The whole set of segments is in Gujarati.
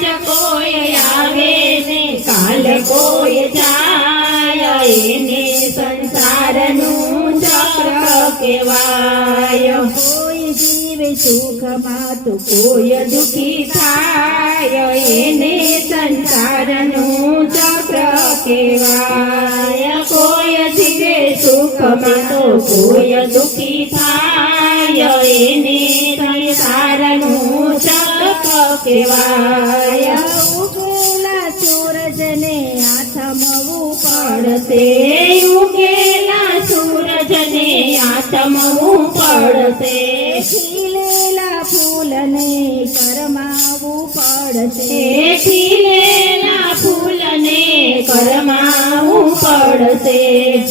આજ કોઈ આવે ને કાલ કોઈ જાય, એને સંસારનું ચક્ર કહેવાય. કોઈ જીવે સુખમાં તો કોઈ દુઃખી થાય, એને સંસારનું ચક્ર કહેવાય. કોઈ જીવે સુખમાં તો કોઈ દુઃખી થાય, એને સંસારનું ચક્ર કહેવાય. ઉગેલા સૂરજને આથમવું પડશે, ઉગેલા સૂરજને આથમવું પડશે. ખીલેલા ફૂલને કરમાવું પડશે, ખીલેલા ફૂલને કરમાવું પડશે.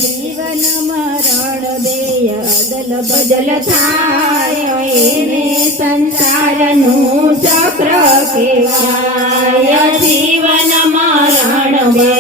જીવન મરણ બેય અદલ બદલ થાય, એને સંસારનું ચક્ર કહેવાય. જીવન મરણ બે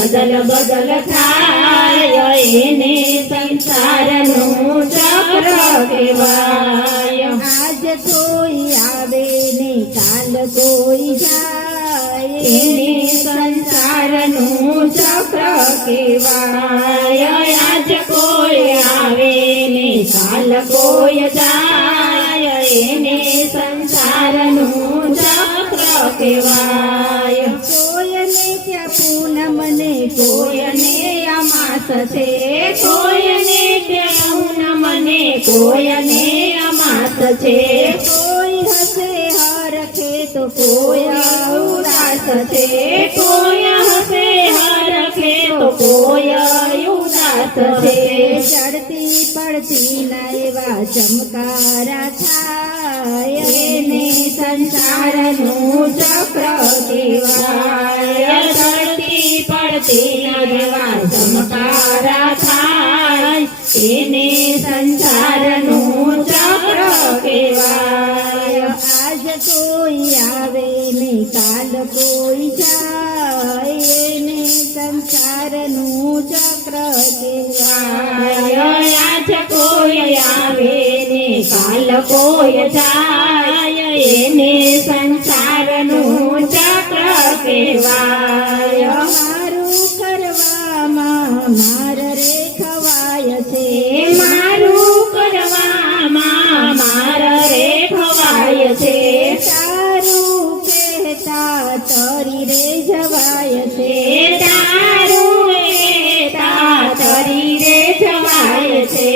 અદલ બદલ થાય, એને સંસારનું ચક્ર કહેવાય. આજ કોઈ આવે ને કાલ કોઈ જાય, એને સંસારનું ચક્ર કહેવાય. આજ કોઈ આવે ને કાલ કોઈ જાય, એને સંસારનું ચક્ર કહેવાય. કોઈને ત્યાં પૂનમ ને કોઈને અમાસ છે, કોઈને ત્યાં મને કોઈને અમાસ છે. કોઈ હસે હરખે તો કોઈ ઉદાસ છે, કોઈ હસે હરખે તો કોઈ ઉદાસ છે. ચડતી પડતી ના એવા ચમકારા થાય, એને સંસારનું ચક્ર કહેવાય. ચડતી પડતી નવા ચમકારા થાય, એને સંસારનું ચક્ર કહેવાય. આજ કોઈ આવે ને કાલ કોઈ જાય, એને સંસારનું ચક્ર કહેવાય. આજ કોઈ આવે ને કાલ કોઈ જાય, એને સંસારનું ચક્ર કહેવાય. મારું કરવામાં માર રે ખવાય છે, મારું કરવામાં માર રે ખવાય છે. તારું કહેતા તરી રે જવાય છે, તારું કહેતા તરી રે જવાય છે.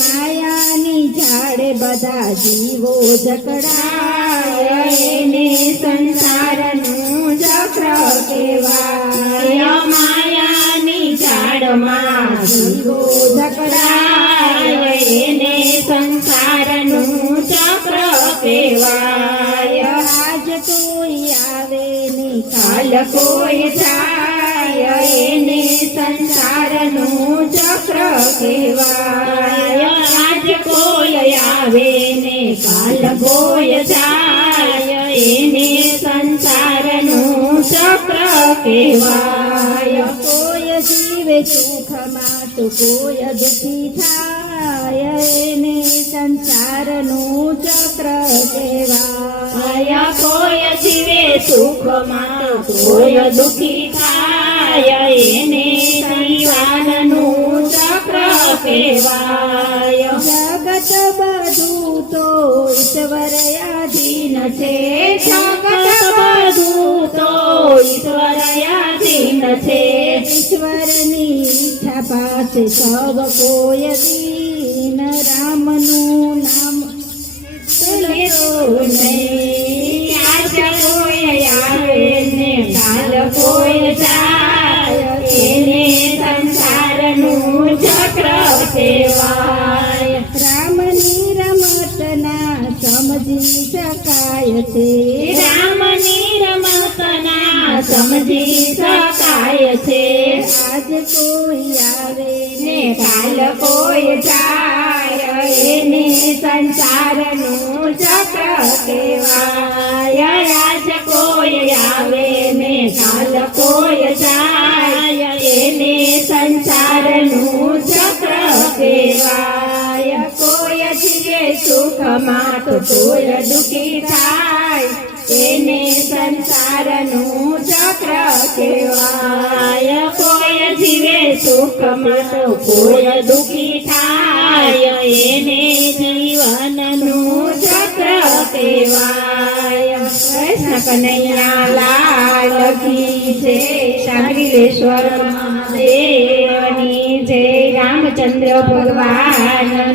માયાની ઝાડે બધા જીવો જકડાય, એને સંસારનું ચક્ર કહેવાય. માયાની ઝાડમાં જીવો જકડાય, એને સંસારનું ચક્ર કહેવાય. આજ કોઈ આવે ને કાલ કોઈ જાય, એને સંસારનું ચક્ર કહેવાય. આજ કોઈ આવે ને કાલ કોઈ જાય, એને સંસારનું ચક્ર કહેવાય. કોઈ જીવે સુખમાં તો કોઈ દુઃખી થાય, એને સંસારનું ચક્ર કહેવાય. કોઈ જીવે સુખમાં કોઈ દુઃખી થાય, એને સંસારનું ચક્ર કહેવાય. જગત બધું તો ઈશ્વર આધીન છે, જગત બધું તો ઈશ્વર આધીન છે. ઈશ્વરની ઈચ્છા પાસે સૌ કોઈ દીન, રામનું નામ લેવું નહીં. આજ કોઈ આવે ને કાલ કોઈ જાય, એને સંસારનું ચક્ર કહેવાય. રામની રમતના સમજી શકાય છે, રામની રમતના સમજી શકાય છે. આજ કોઈ આવે ને કાલ કોઈ જાય, એને સંસારનું ચક્ર કહેવાય. આજ કોઈ આવે ને કાલ કોઈ જાય, એને સંસારનું ચક્ર કહેવાય. કોઈ જીવે સુખમાં તો કોઈ દુઃખી થાય, એને સંસાર કહેવાય. કોઈ જીવે સુખમાં તો કોઈ દુઃખી થાય, એને જીવનનું ચક્ર કહેવાય. કૃષ્ણ કનૈયા લાલ કી જય. શાંતિલેશ્વર મહાદેવની જય. રામચંદ્ર ભગવાન